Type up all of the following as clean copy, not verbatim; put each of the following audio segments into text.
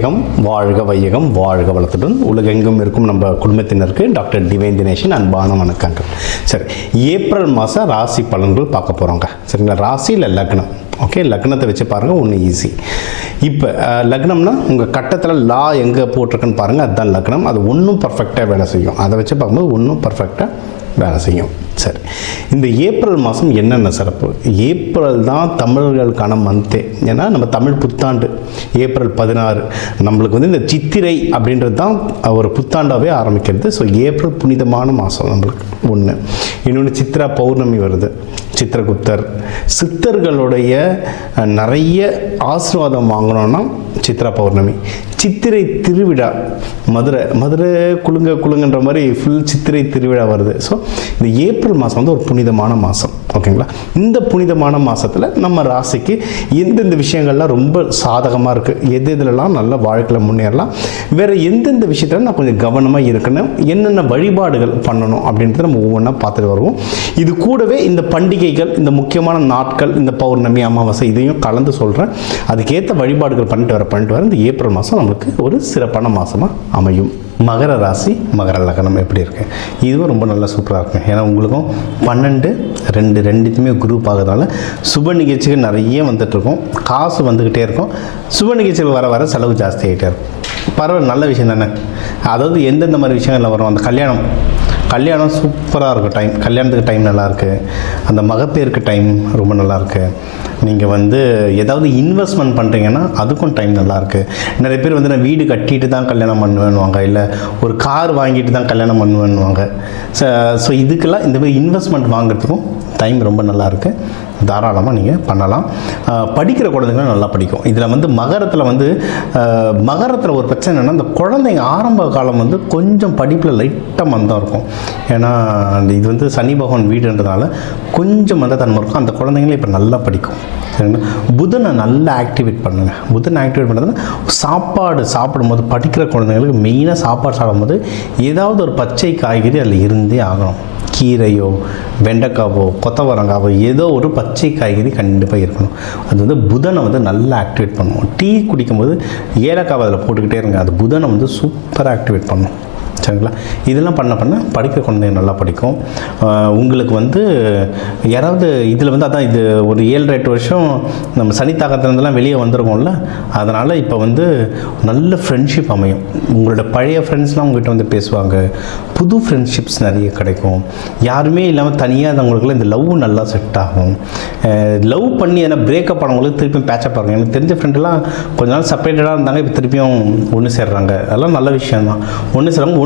வையகம் வாழ்க வையகம் வாழ்க வளத்துடன் உலகெங்கும் இருக்கும் நம்ம குடும்பத்தினருக்கு டாக்டர் டிவைன் தினேஷன் அன்பான வணக்கங்கள். சரி, ஏப்ரல் மாதம் ராசி பலன்கள் பார்க்க போகிறோங்க. சரிங்களா, ராசி இல்லை லக்னம். ஓகே, லக்னத்தை வச்சு பாருங்கள், ஒன்று ஈஸி. இப்போ லக்னம்னா உங்கள் கட்டத்தில் லா எங்கே போட்டிருக்குன்னு பாருங்கள், அதுதான் லக்னம். அது ஒன்றும் பர்ஃபெக்டாக வேலை செய்யும். அதை வச்சு பார்க்கும்போது ஒன்றும் பர்ஃபெக்டாக வேலை செய்யும். சரி, இந்த ஏப்ரல் மாதம் என்னென்ன சிறப்பு? ஏப்ரல் தான் தமிழர்களுக்கான மந்த்தே. ஏன்னா நம்ம தமிழ் புத்தாண்டு ஏப்ரல் 16. நம்மளுக்கு வந்து இந்த சித்திரை அப்படின்றது தான் ஒரு புத்தாண்டாகவே ஆரம்பிக்கிறது. ஸோ ஏப்ரல் புனிதமான மாதம் நம்மளுக்கு ஒன்று. இன்னொன்று சித்ரா பௌர்ணமி வருது, சித்திரகுப்தர். சித்தர்களுடைய நிறைய ஆசீர்வாதம் வாங்கணும்னா சித்ரா பௌர்ணமி. சித்திரை திருவிழா, மதுரை குலுங்கன்ற மாதிரி ஃபுல் சித்திரை திருவிழா வருது. ஸோ இந்த ஏப்ரல் மாதம் வந்து ஒரு புனிதமான மாதம். ஓகேங்களா, இந்த புனிதமான மாதத்தில் நம்ம ராசிக்கு எந்தெந்த விஷயங்கள்லாம் ரொம்ப சாதகமாக இருக்குது, எதுலலாம் நல்ல வாழ்க்கையில் முன்னேறலாம், வேறு எந்தெந்த விஷயத்தில் நான் கொஞ்சம் கவனமாக இருக்கணும், என்னென்ன வழிபாடுகள் பண்ணணும் அப்படின்றத நம்ம ஒவ்வொன்றா பார்த்துட்டு வருவோம். இது கூடவே இந்த பண்டிகைகள், இந்த முக்கியமான நாட்கள், இந்த பௌர்ணமி, அமாவாசை இதையும் கலந்து சொல்கிறேன். அதுக்கேற்ற வழிபாடுகள் பண்ணிட்டு வர இந்த ஏப்ரல் மாதம் நம்மளுக்கு ஒரு சிறப்பான மாதமாக அமையும். மகர ராசி மகர லக்னம் எப்படி இருக்கு? இதுவும் ரொம்ப நல்லா சூப்பராக இருக்கும். ஏன்னா உங்களுக்கும் 12 ரெண்டுத்துமே குரூப் ஆகிறதுனால சுப நிகழ்ச்சிகள் நிறைய வந்துட்டுருக்கும், காசு வந்துக்கிட்டே இருக்கும். சுப நிகழ்ச்சிகள் வர வர செலவு ஜாஸ்தி ஆகிட்டே இருக்கும். பரவாயில்ல, நல்ல விஷயம் தானே. அதாவது எந்தெந்த மாதிரி விஷயங்கள்ல வரும், அந்த கல்யாணம் சூப்பராக இருக்கும். கல்யாணத்துக்கு டைம் நல்லாயிருக்கு. அந்த மகப்பேருக்கு டைம் ரொம்ப நல்லாயிருக்கு. நீங்கள் வந்து ஏதாவது இன்வெஸ்ட்மெண்ட் பண்ணுறீங்கன்னா அதுக்கும் டைம் நல்லாயிருக்கு. நிறைய பேர் வந்து நான் வீடு கட்டிட்டு தான் கல்யாணம் பண்ணுவேன்னுவாங்க, இல்லை ஒரு கார் வாங்கிட்டு தான் கல்யாணம் பண்ணுவேன்னுவாங்க. ஸோ இதுக்கெல்லாம் இந்த மாதிரி இன்வெஸ்ட்மெண்ட் வாங்குறதுக்கும் டைம் ரொம்ப நல்லாயிருக்கு. தாராளமாக நீங்கள் பண்ணலாம். படிக்கிற குழந்தைங்களும் நல்லா படிக்கும். இதில் வந்து மகரத்தில் ஒரு பிரச்சனை என்னென்னா, இந்த குழந்தைங்க ஆரம்ப காலம் வந்து கொஞ்சம் படிப்பில் லைட்டாக மந்தம் இருக்கும். ஏன்னா இது வந்து சனி பகவான் வீடுன்றதுனால கொஞ்சம் மந்தத்தன்மை இருக்கும். அந்த குழந்தைங்களே இப்போ நல்லா படிக்கும். சரிங்களா, புதனை நல்லா ஆக்டிவேட் பண்ணுங்கள். புதனை ஆக்டிவேட் பண்ணுறதுன்னா சாப்பாடு சாப்பிடும்போது, படிக்கிற குழந்தைங்களுக்கு மெயினாக சாப்பாடு சாப்பிடும்போது ஏதாவது ஒரு பச்சை காய்கறி அதில் இருந்தே ஆகணும். கீரையோ வெண்டைக்காவோ கொத்தவரங்காவோ ஏதோ ஒரு பச்சை காய்கறி கண்டிப்பாக இருக்கணும். அது வந்து புதனை வந்து நல்லா ஆக்டிவேட் பண்ணுவோம். டீ குடிக்கும்போது ஏலக்காவை அதில் போட்டுக்கிட்டே இருங்க, அது புதனை வந்து சூப்பராக ஆக்டிவேட் பண்ணும். சரிங்களா, இதெல்லாம் பண்ண படிக்கிற குழந்தைங்க நல்லா படிக்கும். உங்களுக்கு வந்து யாராவது இதில் வந்து அதான் இது ஒரு 7-8 வருஷம் நம்ம சனி தாக்கத்துலேருந்துலாம் வெளியே வந்துருக்கோம்ல, அதனால் இப்போ வந்து நல்ல ஃப்ரெண்ட்ஷிப் அமையும். உங்களோட பழைய ஃப்ரெண்ட்ஸ்லாம் உங்கள்கிட்ட வந்து பேசுவாங்க. புது ஃப்ரெண்ட்ஷிப்ஸ் நிறைய கிடைக்கும். யாருமே இல்லாமல் தனியாக அவங்களுக்குலாம் இந்த லவ் நல்லா செட் ஆகும். லவ் பண்ணி ஏன்னா பிரேக்கப் ஆனவங்களுக்கு திருப்பியும் பேச்சப் ஆகும். எனக்கு தெரிஞ்ச ஃப்ரெண்டெல்லாம் கொஞ்ச நாள் செப்பரேட்டடாக இருந்தாங்க, இப்போ திருப்பியும் ஒன்று சேர்றாங்க. அதெல்லாம் நல்ல விஷயம் தான்.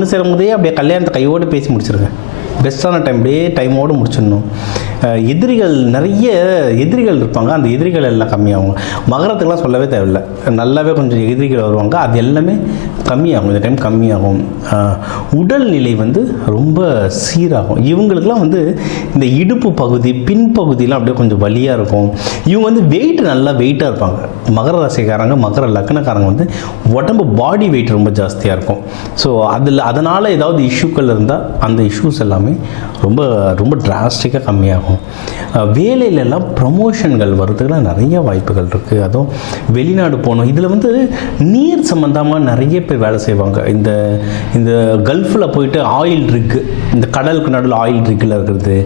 ஒன்று சேரும்போதே அப்படியே கல்யாணத்தை கையோடு பேசி முடிச்சிருங்க. பெஸ்ட்டான டைம், அப்படியே டைமோடு முடிச்சிடணும். நிறைய எதிரிகள் இருப்பாங்க, அந்த எதிரிகள் எல்லாம் கம்மியாகும். மகரத்துக்கெலாம் சொல்லவே தேவையில்லை, நல்லாவே கொஞ்சம் எதிரிகள் வருவாங்க, அது எல்லாமே கம்மியாகும். இந்த டைம் கம்மியாகும். உடல்நிலை வந்து ரொம்ப சீராகும். இவங்களுக்கெல்லாம் வந்து இந்த இடுப்பு பகுதி, பின்பகுதியெலாம் அப்படியே கொஞ்சம் வலியாக இருக்கும். இவங்க வந்து நல்லா வெயிட்டாக இருப்பாங்க. மகர ராசிக்காரங்க, மகர லக்னக்காரங்க வந்து உடம்பு பாடி வெயிட் ரொம்ப ஜாஸ்தியாக இருக்கும். ஸோ அதனால் ஏதாவது இஷ்யூக்கள் இருந்தால் அந்த இஷ்யூஸ் எல்லாமே ரொம்ப ரொம்ப டிராஸ்டிக்காக கம்மியாகும். வேலையிலெல்லாம் ப்ரமோஷன்கள் வர்றதுக்கெல்லாம் நிறைய வாய்ப்புகள் இருக்குது. அதுவும் வெளிநாடு போகணும். இதில் வந்து நீர் சம்மந்தமாக நிறைய பேர் வேலை செய்வாங்க. இந்த கல்ஃபில் போயிட்டு ஆயில் ரிக்கு, இந்த கடலுக்கு நடுவில் ஆயில் ரிக்கில் இருக்கிறது,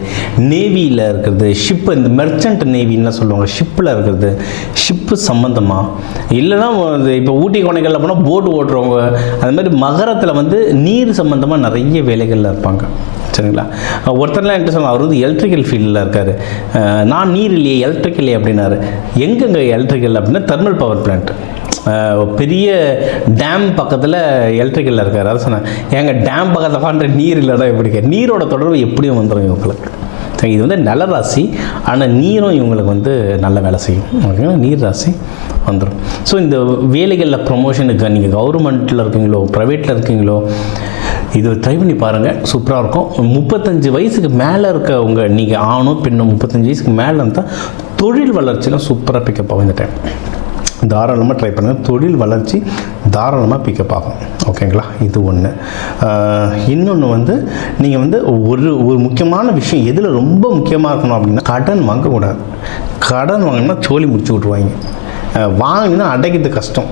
நேவியில் இருக்கிறது, ஷிப்பு, இந்த மெர்ச்சன்ட் நேவின்னு சொல்லுவாங்க, ஷிப்பில் இருக்கிறது, ஷிப்பு சம்மந்தமாக. இல்லைன்னா இப்போ ஊட்டி கொடைகளில் போனால் போட் ஓட்டுறவங்க, அது மாதிரி மகரத்தில் வந்து நீர் சம்மந்தமாக நிறைய வேலைகளில் இருப்பாங்க. சரிங்களா, ஒருத்தர்லாம் என்கிட்ட சொன்னால், அவர் வந்து எலக்ட்ரிக்கல் ஃபீல்டில் இருக்கார். நான் நீர் இல்லையே எலக்ட்ரிக்கல் இல்லையே அப்படின்னாரு. எங்கெங்கே எலக்ட்ரிக்கல் அப்படின்னா தெர்மல் பவர் பிளான்ட், பெரிய டேம் பக்கத்தில் எலக்ட்ரிக்கலில் இருக்கார். அதை சொன்னேன், எங்கள் டேம் பக்கத்தில் பண்ணுற நீர் இல்லைடா. எப்படி நீரோட தொடர்பு எப்படியும் வந்துடும் இவங்களுக்கு. இது வந்து நில ராசி, ஆனால் நீரும் இவங்களுக்கு வந்து நல்ல வேலை செய்யும். ஓகேங்களா, நீர் ராசி வந்துடும். ஸோ இந்த வேலைகளில் ப்ரொமோஷனுக்கு நீங்கள் கவர்மெண்ட்டில் இருக்கீங்களோ ப்ரைவேட்டில் இருக்கீங்களோ, இது ட்ரை பண்ணி பாருங்கள், சூப்பராக இருக்கும். 35 வயசுக்கு மேலே இருக்கவங்க, நீங்கள் ஆணும் பெண்ணும் 35 வயசுக்கு மேலே இருந்தால் தொழில் வளர்ச்சிலாம் சூப்பராக பிக்கப் ஆகும். இந்த டைம் தாராளமாக ட்ரை பண்ணுங்கள், தொழில் வளர்ச்சி தாராளமாக பிக்கப் ஆகும். ஓகேங்களா, இது ஒன்று. இன்னொன்று வந்து நீங்கள் வந்து ஒரு முக்கியமான விஷயம் எதில் ரொம்ப முக்கியமாக இருக்கணும் அப்படின்னா, கடன் வாங்கக்கூடாது. கடன் வாங்கினா சோழி முடிச்சு விட்ருவாங்க. வாங்கினா அடைக்கிறது கஷ்டம்.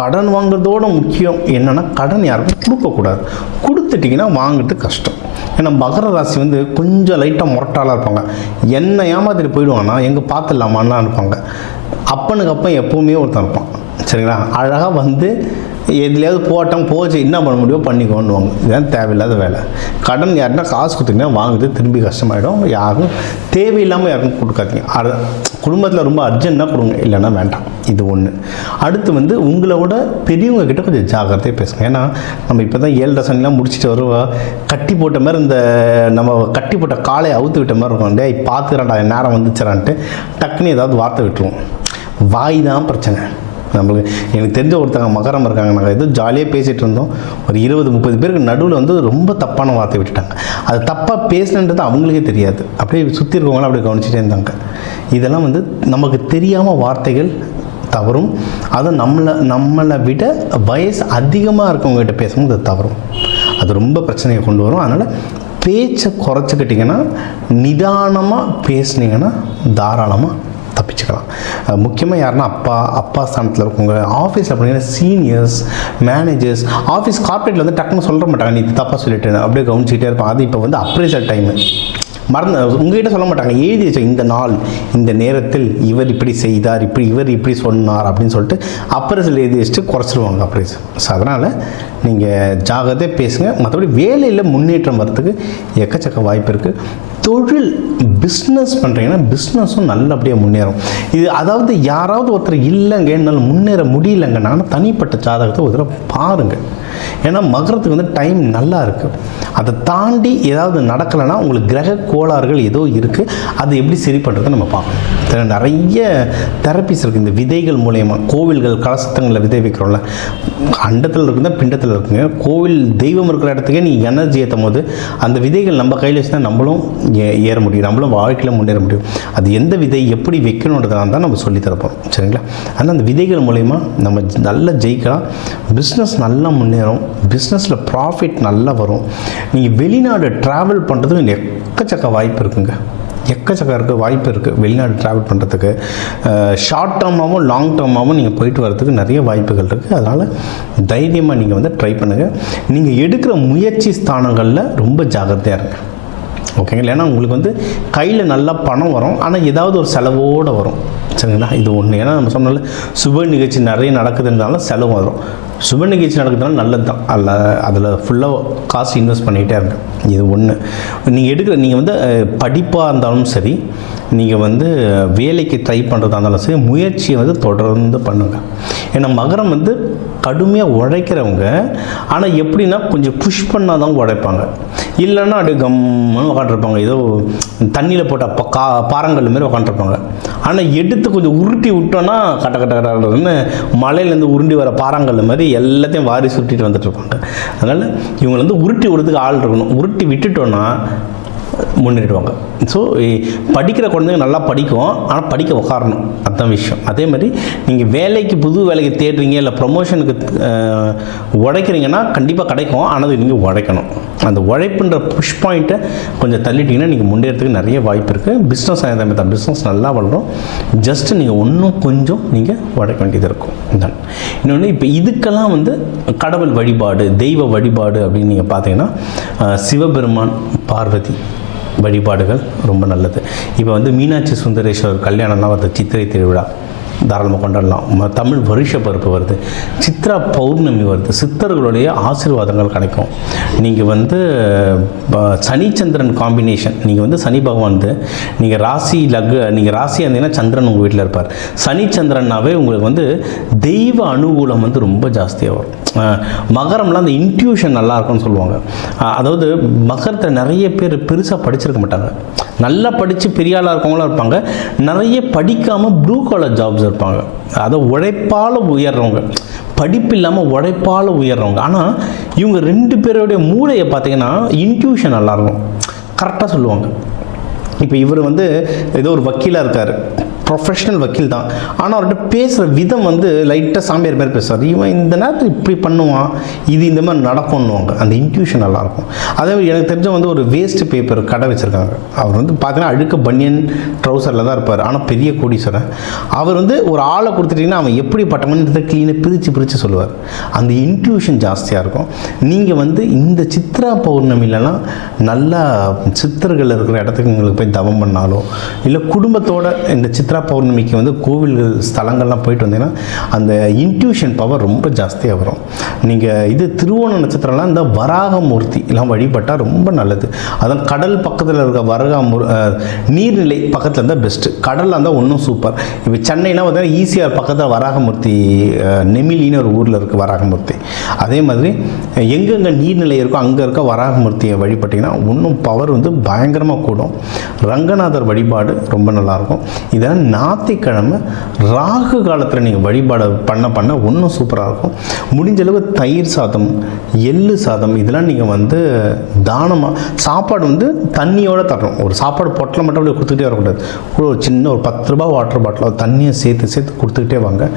கடன் வாங்குறதோட முக்கியம் என்னென்னா கடன் யாருக்கும் கொடுக்கக்கூடாது. கொடுத்துட்டிங்கன்னா வாங்கிட்டு கஷ்டம். ஏன்னா மகர ராசி வந்து கொஞ்சம் லைட்டாக முரட்டாளாக இருப்பாங்க. என்ன ஏமாத்திட்டு போயிடுவாங்கன்னா எங்கே பார்த்துடலாமான்லாம் இருப்பாங்க. அப்பனுக்கு அப்பன் எப்போவுமே ஒருத்தன் இருப்பான். சரிங்களா? அழகாக வந்து எதுலையாவது போட்டோம் போச்சு என்ன பண்ண முடியும் பண்ணிக்கோன்னுவாங்க. இதுதான் தேவையில்லாத வேலை. கடன் யாருன்னா காசு கொடுத்தீங்கன்னா வாங்குறது திரும்பி கஷ்டமாயிடும். யாரும் தேவையில்லாமல் யாருக்கும் கொடுக்காதீங்க. குடும்பத்தில் ரொம்ப அர்ஜென்ட்டாக கொடுங்க, இல்லைன்னா வேண்டாம். இது ஒன்று. அடுத்து வந்து உங்களோட பெரியவங்க கிட்ட கொஞ்சம் ஜாக்கிரதையாக பேசுங்க. ஏன்னா நம்ம இப்போ தான் 7 சனிலாம் முடிச்சுட்டு வருவா, கட்டி போட்ட மாதிரி இந்த நம்ம கட்டி போட்ட காலையை அவுத்து விட்ட மாதிரி இருக்கும். டே பார்த்துக்கிறான்டா நேரம் வந்துச்சுறான்ட்டு டக்குன்னு ஏதாவது வார்த்தை விட்டுருவோம். வாய் தான் பிரச்சனை. நம்மளுக்கு எனக்கு தெரிஞ்ச ஒருத்தங்க மகரம் இருக்காங்க. நாங்கள் ஏதோ ஜாலியாக பேசிகிட்டு இருந்தோம். ஒரு 20-30 பேருக்கு நடுவில் வந்து ரொம்ப தப்பான வார்த்தை விட்டுட்டாங்க. அது தப்பாக பேசுனன்றது அவங்களுக்கே தெரியாது. அப்படியே சுற்றி இருக்கவங்களாம் அப்படியே கவனிச்சுட்டே இருந்தாங்க. இதெல்லாம் வந்து நமக்கு தெரியாமல் வார்த்தைகள் தவறும். அது நம்மளை விட வயசு அதிகமாக இருக்கவங்ககிட்ட பேசும்போது அது தவறும். அது ரொம்ப பிரச்சனையை கொண்டு வரும். அதனால் பேச்சை குறைச்சிக்கிட்டிங்கன்னா, நிதானமாக பேசுனீங்கன்னா தாராளமாக தப்பிச்சுக்கலாம். முக்கியமாக யாருன்னா அப்பா ஸ்தானத்தில் இருக்கவங்க, ஆஃபீஸில் பார்த்தீங்கன்னா சீனியர்ஸ், மேனேஜர்ஸ், ஆஃபீஸ் கார்பரேட்டில் வந்து டக்குன்னு சொல்ல மாட்டாங்க, நீ தப்பாக சொல்லிட்டு அப்படியே கவனிச்சிக்கிட்டே இருப்பாங்க. அது இப்போ வந்து அப்ரைசல் டைமு உங்ககிட்ட சொல்ல மாட்டாங்க, எழுதி வச்ச இந்த நாள் இந்த நேரத்தில் இவர் இப்படி செய்தார், இவர் இப்படி சொன்னார் அப்படின்னு சொல்லிட்டு அப்ரைசல் எழுதி வச்சுட்டு குறைச்சிருவாங்க அப்ரைசல். ஸோ அதனால் நீங்கள் ஜாகிரதையாக பேசுங்க. மற்றபடி வேலையில் முன்னேற்றம் வரத்துக்கு எக்கச்சக்க வாய்ப்பு இருக்குது. தொழில் பிஸ்னஸ் பண்ணுறீங்கன்னா பிஸ்னஸும் நல்லபடியாக முன்னேறும். இது அதாவது யாராவது ஒருத்தர் இல்லைங்க என்னால் முன்னேற முடியலைங்கன்னா தனிப்பட்ட ஜாதகத்தை ஒரு தடவை பாருங்கள். ஏன்னா மகரத்துக்கு வந்து டைம் நல்லா இருக்குது. அதை தாண்டி ஏதாவது நடக்கலைன்னா உங்களுக்கு கிரக கோளாறுகள் ஏதோ இருக்குது. அது எப்படி சரி பண்ணுறதை நம்ம பார்க்கணும். நிறைய தெரப்பிஸ் இருக்குது. இந்த விதைகள் மூலயமா கோவில்கள் கலசத்தங்களில் விதை வைக்கிறோம்ல, அண்டத்தில் இருக்குங்க பிண்டத்தில் இருக்குங்க. கோவில் தெய்வம் இருக்கிற இடத்துக்கே நீங்கள் எனர்ஜி ஏற்றும் போது அந்த விதைகள் நம்ம கையில் வச்சு தான் நம்மளும் ஏற முடியும், நம்மளும் வாழ்க்கையில் முன்னேற முடியும். அது எந்த விதை எப்படி வைக்கணுன்றதுனால தான் நம்ம சொல்லித்தரப்போம். சரிங்களா? ஆனால் அந்த விதைகள் மூலயமா நம்ம நல்லா ஜெயிக்கலாம். பிஸ்னஸ் நல்லா முன்னேறும். பிஸ்னஸில் ப்ராஃபிட் நல்லா வரும். நீங்கள் வெளிநாடு ட்ராவல் பண்ணுறதுக்கு எக்கச்சக்க வாய்ப்பு இருக்குங்க. எக்கச்சக்க வாய்ப்பு இருக்குது வெளிநாடு ட்ராவல் பண்ணுறதுக்கு. ஷார்ட் டேர்மாகவும் லாங் டேர்மாகவும் நீங்கள் போயிட்டு வரதுக்கு நிறைய வாய்ப்புகள் இருக்குது. அதனால் தைரியமாக நீங்கள் வந்து ட்ரை பண்ணுங்கள். நீங்கள் எடுக்கிற முயற்சி ஸ்தானங்களில் ரொம்ப ஜாக்கிரதையாக இருங்க. ஓகேங்களா? ஏன்னா உங்களுக்கு வந்து கையில் நல்லா பணம் வரும், ஆனால் ஏதாவது ஒரு செலவோடு வரும். சரிங்களா? இது ஒன்று. ஏன்னா நம்ம சொன்னால சுப நிகழ்ச்சி நிறைய நடக்குதுன்றனால செலவு வரும். சுப நிகழ்ச்சி நடக்கிறதுனால நல்லது தான். அதில் ஃபுல்லாக காசு இன்வெஸ்ட் பண்ணிகிட்டே இருங்க. இது ஒன்று. நீங்கள் வந்து படிப்பாக இருந்தாலும் சரி, நீங்கள் வந்து வேலைக்கு ட்ரை பண்ணுறதா இருந்தாலும் சரி, முயற்சியை வந்து தொடர்ந்து பண்ணுங்கள். ஏன்னா மகரம் வந்து கடுமையாக உழைக்கிறவங்க, ஆனால் எப்படின்னா கொஞ்சம் புஷ் பண்ணால் தான் உழைப்பாங்க. இல்லைன்னா அப்படியே கம்முன்னு உக்காண்டிருப்பாங்க. ஏதோ தண்ணியில் போட்ட பாறாங்கல் மாரி உக்காண்டிருப்பாங்க. ஆனால் எடுத்து கொஞ்சம் உருட்டி விட்டோன்னா கட்ட கட்ட கட்டன்னு மலையிலேருந்து உருண்டி வர பாறாங்கல் மாதிரி எல்லாத்தையும் வாரி சுட்டிட்டு வந்துட்டுருப்பாங்க. அதனால் இவங்களை வந்து உருட்டி விடுறதுக்கு ஆள் இருக்கணும். உருட்டி விட்டுட்டோன்னா முன்னேறிடுவாங்க. ஸோ படிக்கிற குழந்தைங்க நல்லா படிக்கும், ஆனால் படிக்க உட்காரணும். அதுதான் விஷயம். அதே மாதிரி நீங்கள் வேலைக்கு புது வேலைக்கு தேடுறீங்க, இல்லை ப்ரொமோஷனுக்கு உழைக்கிறீங்கன்னா கண்டிப்பாக கிடைக்கும், ஆனால் அது நீங்கள் உழைக்கணும். அந்த உழைப்புன்ற புஷ் பாயிண்ட்டை கொஞ்சம் தள்ளிட்டிங்கன்னா நீங்கள் முன்னேறதுக்கு நிறைய வாய்ப்பு இருக்குது. பிஸ்னஸ் அதே மாதிரி தான், பிஸ்னஸ் நல்லா வளரும். ஜஸ்ட்டு நீங்கள் இன்னும் கொஞ்சம் நீங்கள் உழைக்க வேண்டியது இருக்கும். தான் இன்னொன்று, இப்போ இதுக்கெல்லாம் வந்து கடவுள் வழிபாடு, தெய்வ வழிபாடு அப்படின்னு நீங்கள் பார்த்தீங்கன்னா சிவபெருமான், பார்வதி வழிபாடுகள் ரொம்ப நல்லது. இப்போ வந்து மீனாட்சி சுந்தரேஸ்வரர் கல்யாணம்லாம் வருது, சித்திரை திருவிழா தாராளமாக கொண்டாடலாம். தமிழ் வருஷ பருப்பு வருது, சித்ரா பௌர்ணமி வருது, சித்தர்களுடைய ஆசீர்வாதங்கள் கிடைக்கும். நீங்கள் வந்து சனிச்சந்திரன் காம்பினேஷன், நீங்கள் வந்து சனி பகவான் வந்து நீங்கள் நீங்கள் ராசியாக இருந்தீங்கன்னா சந்திரன் உங்கள் வீட்டில் இருப்பார். சனிச்சந்திரனாவே உங்களுக்கு வந்து தெய்வ அனுகூலம் வந்து ரொம்ப ஜாஸ்தியாக வரும். மகரம்லாம் அந்த இன்ட்யூஷன் நல்லா இருக்கும்னு சொல்லுவாங்க. அதாவது மகரத்தில் நிறைய பேர் பெருசாக படிச்சிருக்க மாட்டாங்க. நல்லா படித்து பெரிய ஆளாக இருக்கவங்களாம் இருப்பாங்க. நிறைய படிக்காமல் ப்ளூ காலர் ஜாப்ஸ் இருப்பாங்க. அதை உழைப்பால் உயர்றவங்க, படிப்பு இல்லாமல் உழைப்பால் உயர்றவங்க. ஆனால் இவங்க 2 பேருடைய மூளையை பார்த்தீங்கன்னா இன்ட்யூஷன் நல்லாயிருக்கும், கரெக்டாக சொல்லுவாங்க. இப்போ இவர் வந்து ஏதோ ஒரு வக்கீலாக இருக்கார், ப்ரொஃபஷனல் வக்கீல் தான், ஆனால் அவர்கிட்ட பேசுகிற விதம் வந்து லைட்டாக சாமியார் மாதிரி பேசுவார். இவன் இந்த நேரத்தில் இப்படி பண்ணுவான், இது இந்த மாதிரி நடக்கணுவாங்க, அந்த இன்ட்யூஷன் நல்லாயிருக்கும். அதே மாதிரி எனக்கு தெரிஞ்ச வந்து ஒரு வேஸ்ட் பேப்பர் கடை வச்சுருக்காங்க. அவர் வந்து பார்த்தீங்கன்னா அழுக்க பனியன் ட்ரௌசரில் தான் இருப்பார், ஆனால் பெரிய கோடீஸ்வரன். அவர் வந்து ஒரு ஆளை கொடுத்துட்டிங்கன்னா அவன் எப்படி பட்டமன்றத்தை க்ளீனாக பிரித்து சொல்லுவார். அந்த இன்ட்யூஷன் ஜாஸ்தியாக இருக்கும். நீங்கள் வந்து இந்த சித்ரா பௌர்ணமிலலாம் நல்லா சித்தர்கள் இருக்கிற இடத்துக்கு உங்களுக்கு போய் தவம் பண்ணாலோ, இல்லை குடும்பத்தோட இந்த சித்ரா பௌர்ணமிக்கு வந்து கோவில்கள் ஸ்தலங்கள்லாம் போயிட்டு வந்தீங்கன்னா அந்த இன்ட்யூஷன் பவர் ரொம்ப ஜாஸ்தியாக வரும். நீங்கள் இது திருவோண நட்சத்திரம்லாம் இந்த வராகமூர்த்தி எல்லாம் வழிபட்டால் ரொம்ப நல்லது. அதான் கடல் பக்கத்தில் இருக்க நீர்நிலை பக்கத்தில் இருந்தால் பெஸ்ட்டு. கடலில் இருந்தால் ஒன்றும் சூப்பர். இப்போ சென்னைலாம் பார்த்தீங்கன்னா ஈஸியாக பக்கத்தில் வராகமூர்த்தி, நெமிலின்னு ஒரு ஊரில் இருக்குது வராகமூர்த்தி. அதே மாதிரி எங்கெங்கே நீர்நிலை இருக்கோ அங்கே இருக்க வராகமூர்த்தியை வழிபட்டிங்கன்னா இன்னும் பவர் வந்து பயங்கரமாக கூடும். ரங்கநாதர் வழிபாடு ரொம்ப நல்லாயிருக்கும். இதெல்லாம் ஞாயிற்றுக்கிழமை ராகு காலத்தில் நீங்கள் வழிபாடு பண்ண இன்னும் சூப்பராக இருக்கும். முடிஞ்சளவு தயிர் சாதம், எள்ளு சாதம் இதெல்லாம் நீங்கள் வந்து தானமாக சாப்பாடு வந்து தண்ணியோடு தரணும். ஒரு சாப்பாடு பொட்டலை மட்டும் அப்படி கொடுத்துக்கிட்டே வரக்கூடாது. ஒரு சின்ன ஒரு 10 ரூபா வாட்டர் பாட்டில் தண்ணியை சேர்த்து கொடுத்துக்கிட்டே வாங்க.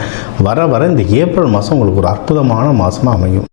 வர இந்த ஏப்ரல் மாதம் உங்களுக்கு ஒரு அற்புதமான மாதமாக அமையும்.